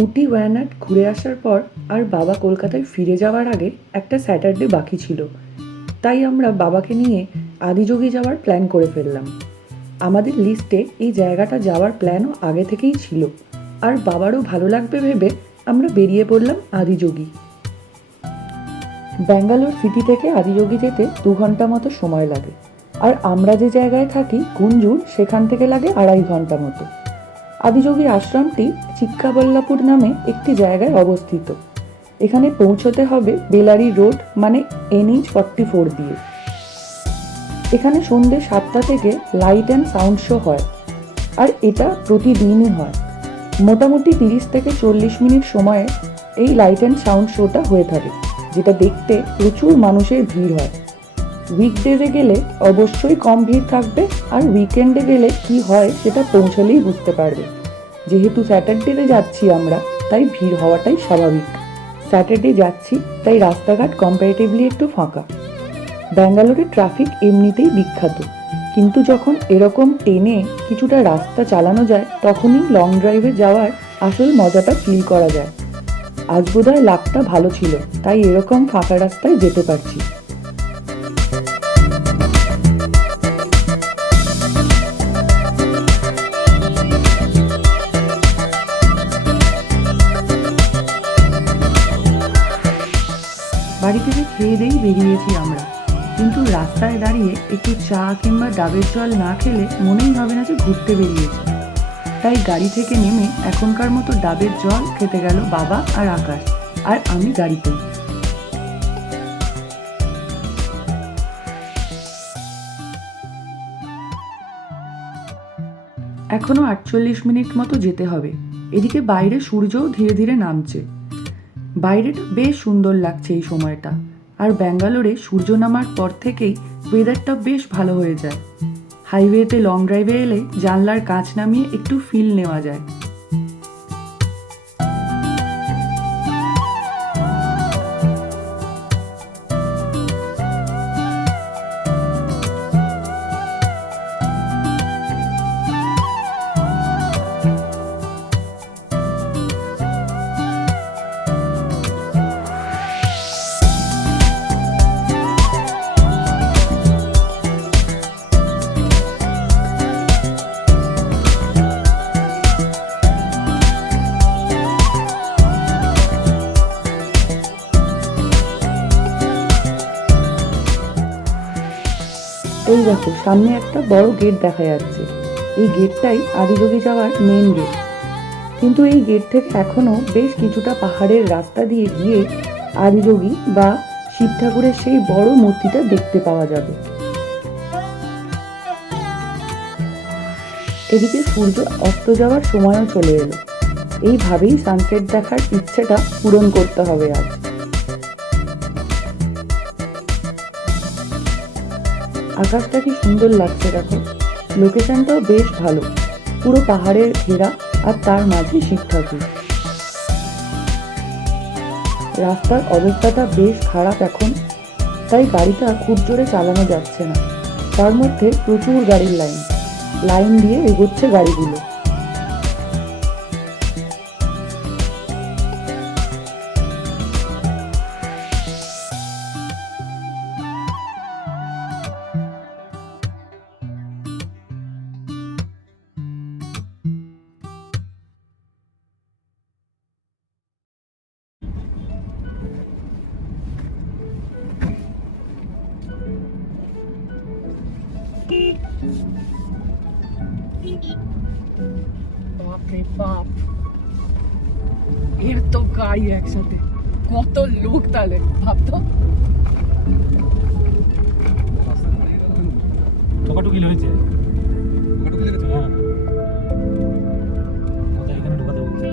উটি ওয়ানাড ঘুরে আসার পর আর বাবা কলকাতায় ফিরে যাওয়ার আগে একটা স্যাটারডে বাকি ছিল, তাই আমরা বাবাকে নিয়ে আদিযোগী যাওয়ার প্ল্যান করে ফেললাম। আমাদের লিস্টে এই জায়গাটা যাওয়ার প্ল্যানও আগে থেকেই ছিল, আর বাবারও ভালো লাগবে ভেবে আমরা বেরিয়ে পড়লাম আদিযোগী। ব্যাঙ্গালোর সিটি থেকে আদিযোগী যেতে 2 ঘন্টা মতো সময় লাগে, আর আমরা যে জায়গায় থাকি কুঞ্জুর, সেখান থেকে লাগে 2.5 ঘন্টা মতো। আদিযোগী আশ্রমটি চিক্কাবল্লাপুর নামে একটি জায়গায় অবস্থিত। এখানে পৌঁছতে হবে বেলারি রোড মানে NH 44 দিয়ে। এখানে সন্ধ্যে 7টা থেকে লাইট অ্যান্ড সাউন্ড শো হয়, আর এটা প্রতিদিনই হয়। মোটামুটি 30 থেকে 40 মিনিট সময়ে এই লাইট অ্যান্ড সাউন্ড শোটা হয়ে থাকে, যেটা দেখতে প্রচুর মানুষের ভিড় হয়। উইকডেজে গেলে অবশ্যই কম ভিড় থাকবে, আর উইকেন্ডে গেলে কি হয় সেটা পৌঁছালেই বুঝতে পারবে। যেহেতু স্যাটারডেতে যাচ্ছি আমরা, তাই ভিড় হওয়াটাই স্বাভাবিক। স্যাটারডে যাচ্ছি তাই রাস্তাঘাট কম্পারেটিভলি একটু ফাঁকা। ব্যাঙ্গালোরের ট্রাফিক এমনিতেই বিখ্যাত, কিন্তু যখন এরকম টেনে কিছুটা রাস্তা চালানো যায় তখনই লং ড্রাইভে যাওয়ার আসল মজাটা ফিল করা যায়। আজ বোধহয় লাকটা ভালো ছিল, তাই এরকম ফাঁকা রাস্তায় যেতে পারছি। বাড়ি থেকে খেয়ে দিয়েই বেরিয়েছি আমরা, কিন্তু রাস্তায় দাঁড়িয়ে একটু চা কিংবা ডাবের জল না খেলে মনেই হবে না যে ঘুরতে বেরিয়েছি। তাই গাড়ি থেকে নেমে এখনকার মতো ডাবের জল খেতে গেল বাবা আর আকাশ, আর আমি গাড়িতেই। এখনো 48 মিনিট মতো যেতে হবে। এদিকে বাইরে সূর্যও ধীরে ধীরে নামছে। বাইরেটা বেশ সুন্দর লাগছে এই সময়টা, আর ব্যাঙ্গালোরে সূর্য নামার পর থেকেই ওয়েদারটা বেশ ভালো হয়ে যায়। হাইওয়েতে লং ড্রাইভে এলে জানলার কাঁচ নামিয়ে একটু ফিল নেওয়া যায়। এই দেখো, সামনে একটা বড় গেট দেখা যাচ্ছে। এই গেটটাই আদিযোগী যাওয়ার মেন গেট, কিন্তু এই গেট থেকে এখনো বেশ কিছুটা পাহাড়ের রাস্তা দিয়ে গিয়ে আদিযোগী বা শিব ঠাকুরের সেই বড় মূর্তিটা দেখতে পাওয়া যাবে। এদিকে সূর্য অস্ত যাওয়ার সময়ও চলে এলো। এইভাবেই সানসেট দেখার ইচ্ছেটা পূরণ করতে হবে আজ। আকাশটা কি সুন্দর লাগছে দেখো, লোকেশনটাও বেশ ভালো, পুরো পাহাড়ের ঘেরা, আর তার মাঝে শিব ঠাকুর। রাস্তার অবস্থাটা বেশ খারাপ এখন, তাই গাড়িটা খুব জোরে চালানো যাচ্ছে না। তার মধ্যে প্রচুর গাড়ির লাইন দিয়ে এগোচ্ছে গাড়িগুলো। এর তো গাড়ি একসাথে কত লোক, তাহলে ভাবতো ঠোকাটুকিল হয়েছে। হ্যাঁ, কোথায় এখানে ঢোকাতে বলছে।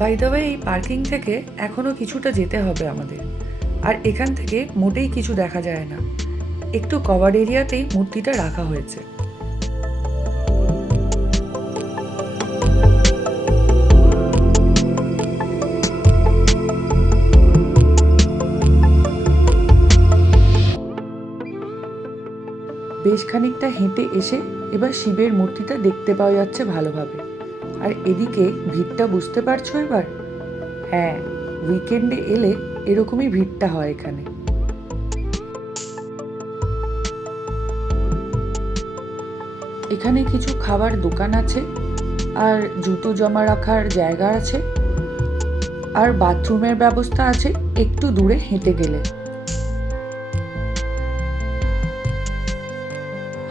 বাই দ্য ওয়ে, এই পার্কিং থেকে এখনো কিছুটা যেতে হবে আমাদের, আর এখান থেকে মোটেই কিছু দেখা যায় না। একটু কভার এরিয়াতেই মূর্তিটা রাখা হয়েছে। বেশ খানিকটা হেঁটে এসে এবার শিবের মূর্তিটা দেখতে পাওয়া যাচ্ছে ভালোভাবে। আর এদিকে ভিড়টা বুঝতে পারছো এবার? হ্যাঁ, উইকেন্ডে এলে এরকমই ভিড়টা হয় এখানে। এখানে কিছু খাবার দোকান আছে, আর জুতো জমা রাখার জায়গা আছে, আর বাথরুমের ব্যবস্থা আছে একটু দূরে হেঁটে গেলে।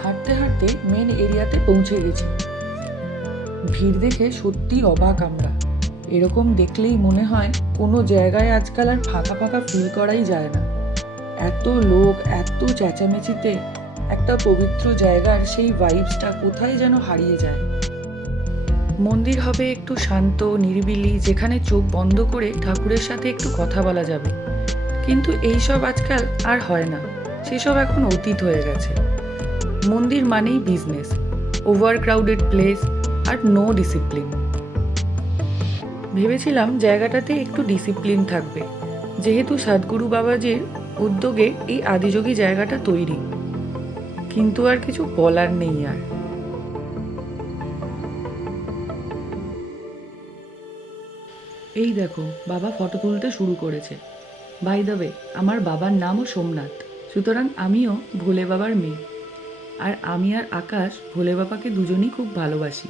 হাঁটতে হাঁটতে মেন এরিয়াতে পৌঁছে গেছি। ভিড় দেখে সত্যি অবাক আমরা। এরকম দেখলেই মনে হয় কোনো জায়গায় আজকাল আর ফাঁকা ফাঁকা ফিল করাই যায় না। এত লোক, এত চেঁচামেচিতে একটা পবিত্র জায়গার সেই ভাইবসটা কোথায় যেন হারিয়ে যায়। মন্দির হবে একটু শান্ত নিরিবিলি, যেখানে চোখ বন্ধ করে ঠাকুরের সাথে একটু কথা বলা যাবে। কিন্তু এইসব আজকাল আর হয় না, সেসব এখন অতীত হয়ে গেছে। মন্দির মানেই বিজনেস, ওভার ক্রাউডেড প্লেস আর নো ডিসিপ্লিন। ভেবেছিলাম জায়গাটাতে একটু ডিসিপ্লিন থাকবে, যেহেতু সাদগুরু বাবাজির উদ্যোগে এই আদিযোগী জায়গাটা তৈরি। কিন্তু আর কিছু বলার নেই আর। এই দেখো, বাবা ফটো তুলতে শুরু করেছে। বাই দ্য ওয়ে, আমার বাবার নামও সোমনাথ, সুতরাং আমিও ভোলে বাবার মেয়ে। আর আমি আর আকাশ ভোলে বাবাকে দুজনেই খুব ভালোবাসি।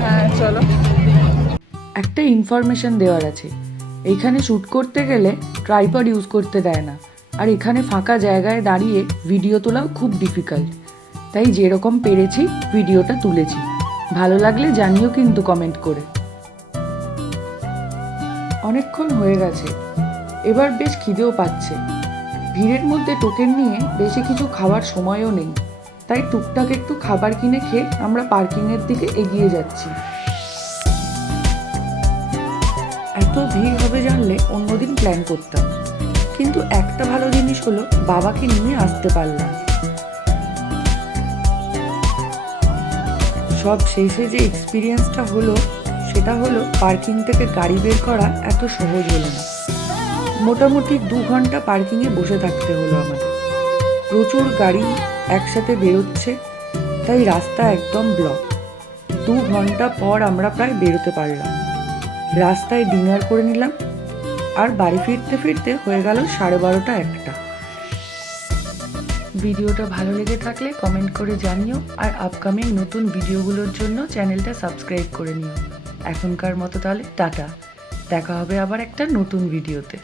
হ্যাঁ চলো। একটা ইনফরমেশন দেওয়ার আছে, এইখানে শ্যুট করতে গেলে ট্রাইপড ইউজ করতে দেয় না, আর এখানে ফাঁকা জায়গায় দাঁড়িয়ে ভিডিও তোলাও খুব ডিফিকাল্ট। তাই যেরকম পেরেছি ভিডিওটা তুলেছি। ভালো লাগলে জানিও কিন্তু কমেন্ট করে। অনেকক্ষণ হয়ে গেছে, এবার বেশ খিদেও পাচ্ছে। ভিড়ের মধ্যে টোকেন নিয়ে বেশি কিছু খাওয়ার সময়ও নেই, তাই টুকটাক একটু খাবার কিনে খেয়ে আমরা পার্কিংয়ের দিকে এগিয়ে যাচ্ছি। এত ভিড় হবে জানলে অন্যদিন প্ল্যান করতাম, কিন্তু একটা ভালো জিনিস হলো বাবাকে নিয়ে আসতে পারলাম। সব শেষে যে এক্সপিরিয়েন্সটা হলো সেটা হলো পার্কিং থেকে গাড়ি বের করা এত সহজ হলো না। মোটামুটি 2 ঘন্টা পার্কিংয়ে বসে থাকতে হলো আমাদের। প্রচুর গাড়ি একসাথে বেরোচ্ছে, তাই রাস্তা একদম ব্লক। 2 ঘন্টা পর আমরা প্রায় বেরোতে পারলাম। রাস্তায় ডিনার করে নিলাম, আর বাড়ি ফিরতে ফিরতে হয়ে গেল 12:30 1টা। ভিডিওটা ভালো লেগে থাকলে কমেন্ট করে জানিও, আর আপকামিং নতুন ভিডিওগুলোর জন্য চ্যানেলটা সাবস্ক্রাইব করে নিও। এখনকার মতো তাহলে টাটা, দেখা হবে আবার একটা নতুন ভিডিওতে।